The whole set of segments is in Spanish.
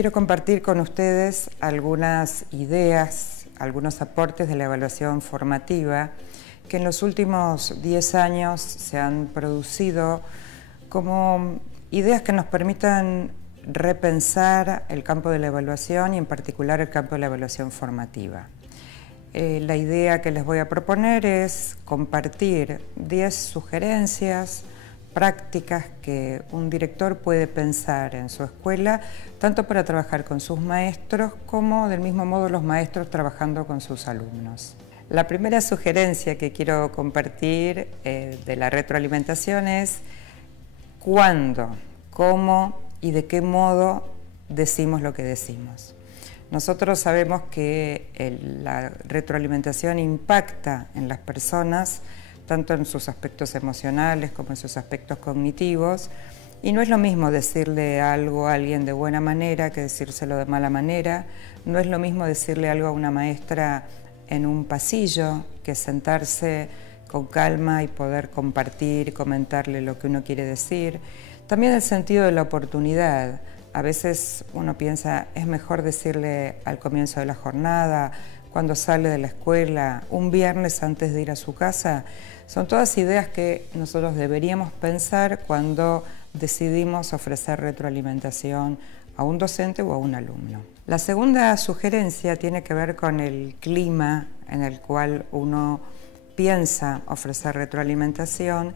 quiero compartir con ustedes algunas ideas, algunos aportes de la evaluación formativa que en los últimos 10 años se han producido como ideas que nos permitan repensar el campo de la evaluación y en particular el campo de la evaluación formativa. La idea que les voy a proponer es compartir 10 sugerencias prácticas que un director puede pensar en su escuela, tanto para trabajar con sus maestros como del mismo modo los maestros trabajando con sus alumnos. La primera sugerencia que quiero compartir de la retroalimentación es cuándo, cómo y de qué modo decimos lo que decimos. Nosotros sabemos que la retroalimentación impacta en las personas, tanto en sus aspectos emocionales como en sus aspectos cognitivos, y no es lo mismo decirle algo a alguien de buena manera que decírselo de mala manera, no es lo mismo decirle algo a una maestra en un pasillo que sentarse con calma y poder compartir y comentarle lo que uno quiere decir. También el sentido de la oportunidad. A veces uno piensa, es mejor decirle al comienzo de la jornada, cuando sale de la escuela, un viernes antes de ir a su casa. Son todas ideas que nosotros deberíamos pensar cuando decidimos ofrecer retroalimentación a un docente o a un alumno. La segunda sugerencia tiene que ver con el clima en el cual uno piensa ofrecer retroalimentación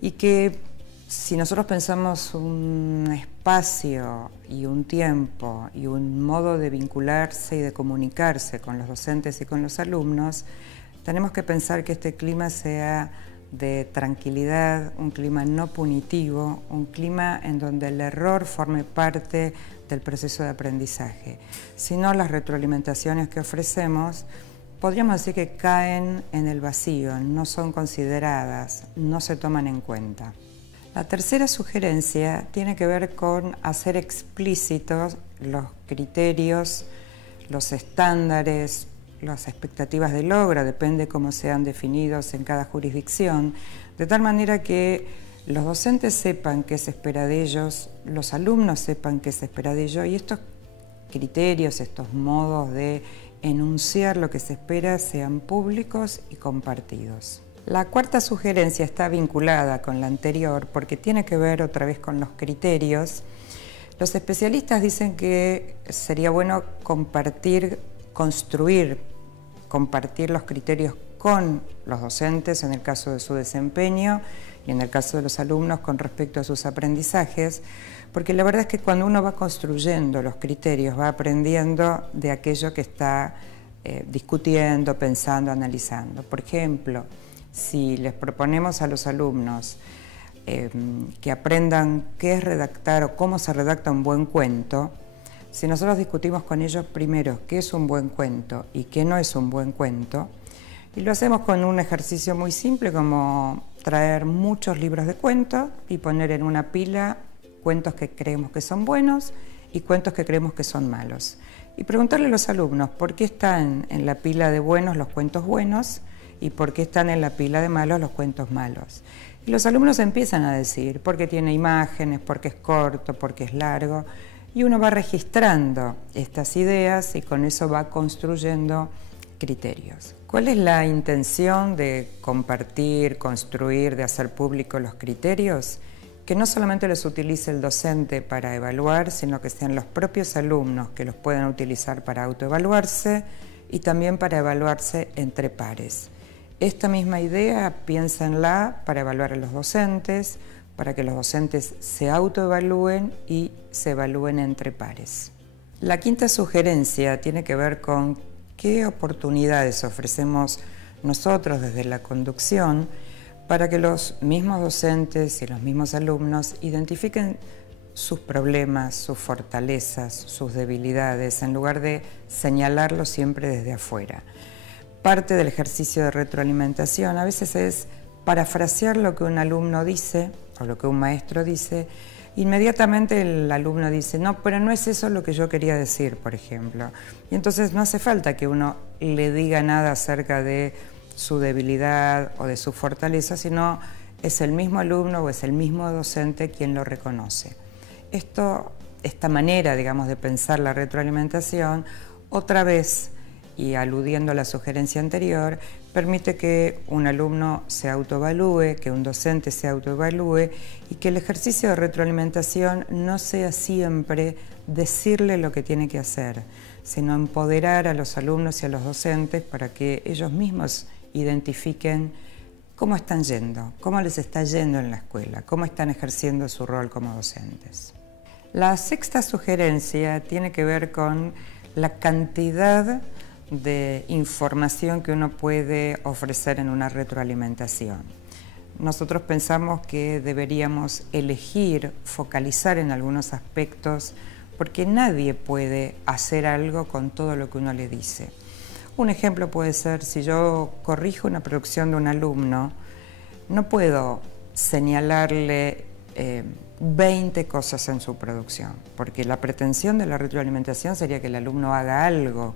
y que si nosotros pensamos un espacio y un tiempo y un modo de vincularse y de comunicarse con los docentes y con los alumnos, tenemos que pensar que este clima sea de tranquilidad, un clima no punitivo, un clima en donde el error forme parte del proceso de aprendizaje. Si no, las retroalimentaciones que ofrecemos podríamos decir que caen en el vacío, no son consideradas, no se toman en cuenta. La tercera sugerencia tiene que ver con hacer explícitos los criterios, los estándares, las expectativas de logro, depende cómo sean definidos en cada jurisdicción, de tal manera que los docentes sepan qué se espera de ellos, los alumnos sepan qué se espera de ellos y estos criterios, estos modos de enunciar lo que se espera sean públicos y compartidos. La cuarta sugerencia está vinculada con la anterior porque tiene que ver otra vez con los criterios. Los especialistas dicen que sería bueno compartir los criterios con los docentes en el caso de su desempeño y en el caso de los alumnos con respecto a sus aprendizajes, porque la verdad es que cuando uno va construyendo los criterios va aprendiendo de aquello que está discutiendo, pensando, analizando. Por ejemplo, si les proponemos a los alumnos que aprendan qué es redactar o cómo se redacta un buen cuento, si nosotros discutimos con ellos primero qué es un buen cuento y qué no es un buen cuento, y lo hacemos con un ejercicio muy simple como traer muchos libros de cuentos y poner en una pila cuentos que creemos que son buenos y cuentos que creemos que son malos. Y preguntarle a los alumnos por qué están en la pila de buenos los cuentos buenos y por qué están en la pila de malos los cuentos malos. Y los alumnos empiezan a decir porque tiene imágenes, porque es corto, porque es largo, y uno va registrando estas ideas y con eso va construyendo criterios. ¿Cuál es la intención de compartir, construir, de hacer público los criterios? Que no solamente los utilice el docente para evaluar, sino que sean los propios alumnos que los puedan utilizar para autoevaluarse y también para evaluarse entre pares. Esta misma idea piénsenla para evaluar a los docentes, para que los docentes se autoevalúen y se evalúen entre pares. La quinta sugerencia tiene que ver con qué oportunidades ofrecemos nosotros desde la conducción para que los mismos docentes y los mismos alumnos identifiquen sus problemas, sus fortalezas, sus debilidades, en lugar de señalarlos siempre desde afuera. Parte del ejercicio de retroalimentación a veces es parafrasear lo que un alumno dice o lo que un maestro dice. Inmediatamente el alumno dice, no, pero no es eso lo que yo quería decir, por ejemplo. Y entonces no hace falta que uno le diga nada acerca de su debilidad o de su fortaleza, sino es el mismo alumno o es el mismo docente quien lo reconoce. Esto esta manera, digamos, de pensar la retroalimentación, otra vez, y aludiendo a la sugerencia anterior, permite que un alumno se autoevalúe, que un docente se autoevalúe y que el ejercicio de retroalimentación no sea siempre decirle lo que tiene que hacer, sino empoderar a los alumnos y a los docentes para que ellos mismos identifiquen cómo están yendo, cómo les está yendo en la escuela, cómo están ejerciendo su rol como docentes. La sexta sugerencia tiene que ver con la cantidad de información que uno puede ofrecer en una retroalimentación. Nosotros pensamos que deberíamos elegir, focalizar en algunos aspectos, porque nadie puede hacer algo con todo lo que uno le dice. Un ejemplo puede ser, si yo corrijo una producción de un alumno, no puedo señalarle 20 cosas en su producción, porque la pretensión de la retroalimentación sería que el alumno haga algo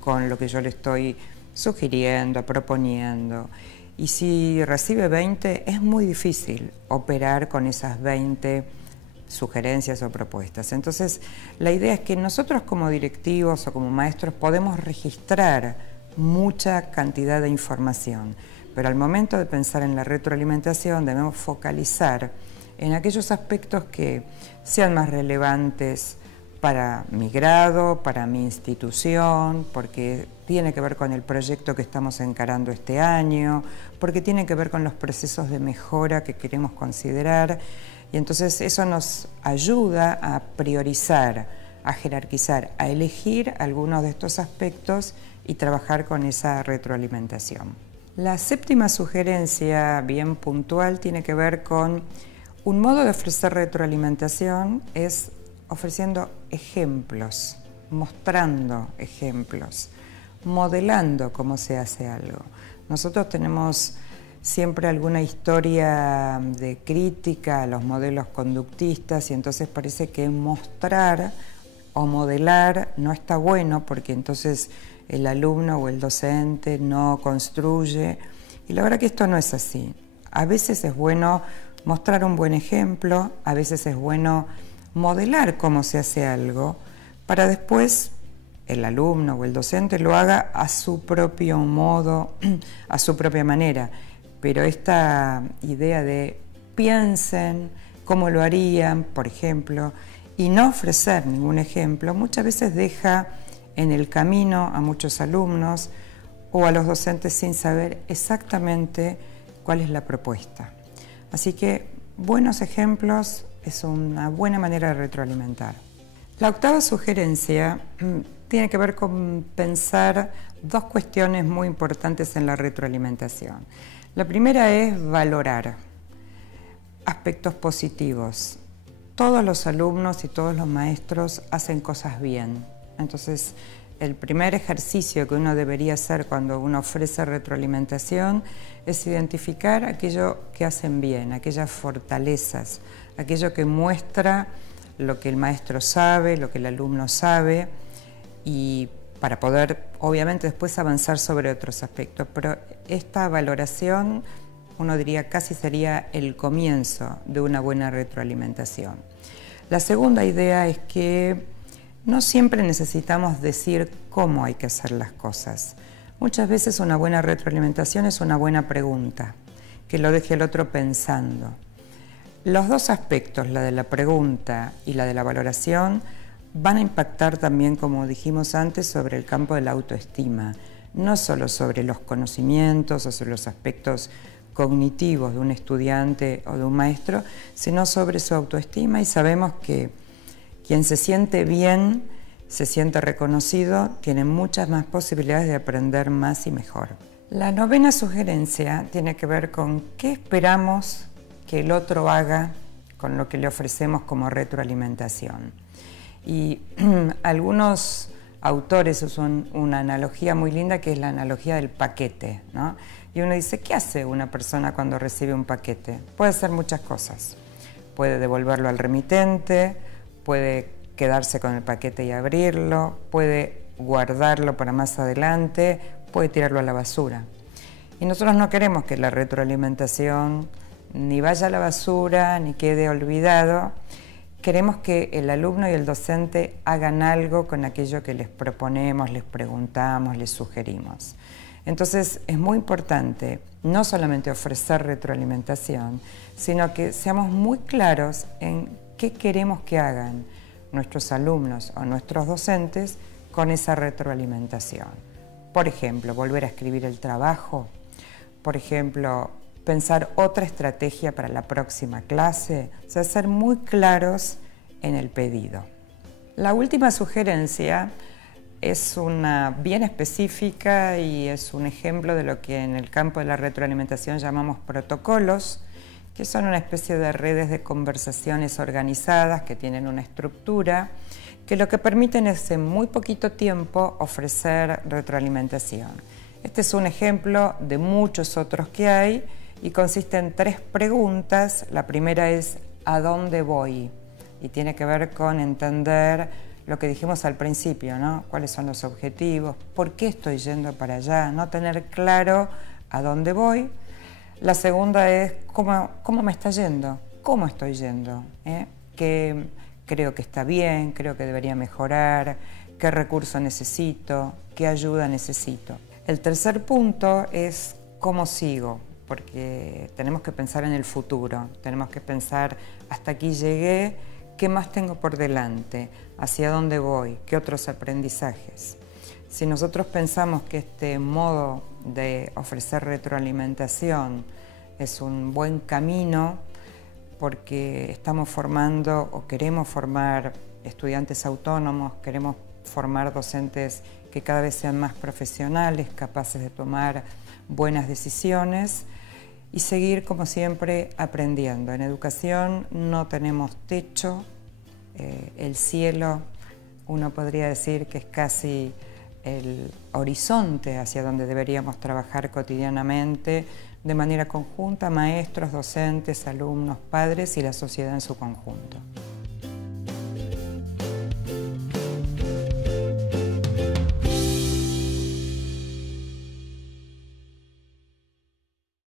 con lo que yo le estoy sugiriendo, proponiendo. Y si recibe 20, es muy difícil operar con esas 20 sugerencias o propuestas. Entonces, la idea es que nosotros como directivos o como maestros podemos registrar mucha cantidad de información, pero al momento de pensar en la retroalimentación debemos focalizar en aquellos aspectos que sean más relevantes para mi grado, para mi institución, porque tiene que ver con el proyecto que estamos encarando este año, porque tiene que ver con los procesos de mejora que queremos considerar, y entonces eso nos ayuda a priorizar, a jerarquizar, a elegir algunos de estos aspectos y trabajar con esa retroalimentación. La séptima sugerencia, bien puntual, tiene que ver con un modo de ofrecer retroalimentación es ofreciendo ejemplos, mostrando ejemplos, modelando cómo se hace algo. Nosotros tenemos siempre alguna historia de crítica a los modelos conductistas y entonces parece que mostrar o modelar no está bueno porque entonces el alumno o el docente no construye. Y la verdad que esto no es así. A veces es bueno mostrar un buen ejemplo, a veces es bueno modelar cómo se hace algo para después el alumno o el docente lo haga a su propio modo, a su propia manera. Pero esta idea de piensen cómo lo harían, por ejemplo, y no ofrecer ningún ejemplo, muchas veces deja en el camino a muchos alumnos o a los docentes sin saber exactamente cuál es la propuesta. Así que buenos ejemplos es una buena manera de retroalimentar. La octava sugerencia tiene que ver con pensar dos cuestiones muy importantes en la retroalimentación. La primera es valorar aspectos positivos. Todos los alumnos y todos los maestros hacen cosas bien. Entonces, el primer ejercicio que uno debería hacer cuando uno ofrece retroalimentación es identificar aquello que hacen bien, aquellas fortalezas, aquello que muestra lo que el maestro sabe, lo que el alumno sabe, y para poder, obviamente, después avanzar sobre otros aspectos. Pero esta valoración, uno diría, casi sería el comienzo de una buena retroalimentación. La segunda idea es que no siempre necesitamos decir cómo hay que hacer las cosas. Muchas veces una buena retroalimentación es una buena pregunta, que lo deje al otro pensando. Los dos aspectos, la de la pregunta y la de la valoración, van a impactar también, como dijimos antes, sobre el campo de la autoestima, no solo sobre los conocimientos o sobre los aspectos cognitivos de un estudiante o de un maestro, sino sobre su autoestima, y sabemos que quien se siente bien, se siente reconocido, tiene muchas más posibilidades de aprender más y mejor. La novena sugerencia tiene que ver con qué esperamos que el otro haga con lo que le ofrecemos como retroalimentación. Y algunos autores usan una analogía muy linda que es la analogía del paquete, ¿no? Y uno dice, ¿qué hace una persona cuando recibe un paquete? Puede hacer muchas cosas. Puede devolverlo al remitente, puede quedarse con el paquete y abrirlo, puede guardarlo para más adelante, puede tirarlo a la basura. Y nosotros no queremos que la retroalimentación ni vaya a la basura, ni quede olvidado. queremos que el alumno y el docente hagan algo con aquello que les proponemos, les preguntamos, les sugerimos. Entonces es muy importante no solamente ofrecer retroalimentación, sino que seamos muy claros en qué queremos que hagan nuestros alumnos o nuestros docentes con esa retroalimentación. Por ejemplo, volver a escribir el trabajo, por ejemplo, pensar otra estrategia para la próxima clase, o sea, ser muy claros en el pedido. La última sugerencia es una bien específica y es un ejemplo de lo que en el campo de la retroalimentación llamamos protocolos, que son una especie de redes de conversaciones organizadas que tienen una estructura, que lo que permiten es en muy poquito tiempo ofrecer retroalimentación. Este es un ejemplo de muchos otros que hay y consiste en 3 preguntas. La primera es ¿a dónde voy? Y tiene que ver con entender lo que dijimos al principio, ¿no? ¿Cuáles son los objetivos? ¿Por qué estoy yendo para allá? No tener claro a dónde voy. La segunda es ¿cómo me está yendo? ¿Cómo estoy yendo? ¿Qué creo que está bien? ¿Creo que debería mejorar? ¿Qué recurso necesito? ¿Qué ayuda necesito? El tercer punto es ¿cómo sigo? Porque tenemos que pensar en el futuro, tenemos que pensar hasta aquí llegué, ¿qué más tengo por delante? ¿Hacia dónde voy? ¿Qué otros aprendizajes? Si nosotros pensamos que este modo de ofrecer retroalimentación es un buen camino porque estamos formando o queremos formar estudiantes autónomos, queremos formar docentes que cada vez sean más profesionales, capaces de tomar buenas decisiones y seguir, como siempre, aprendiendo. En educación no tenemos techo, el cielo, uno podría decir que es casi el horizonte hacia donde deberíamos trabajar cotidianamente, de manera conjunta, maestros, docentes, alumnos, padres y la sociedad en su conjunto.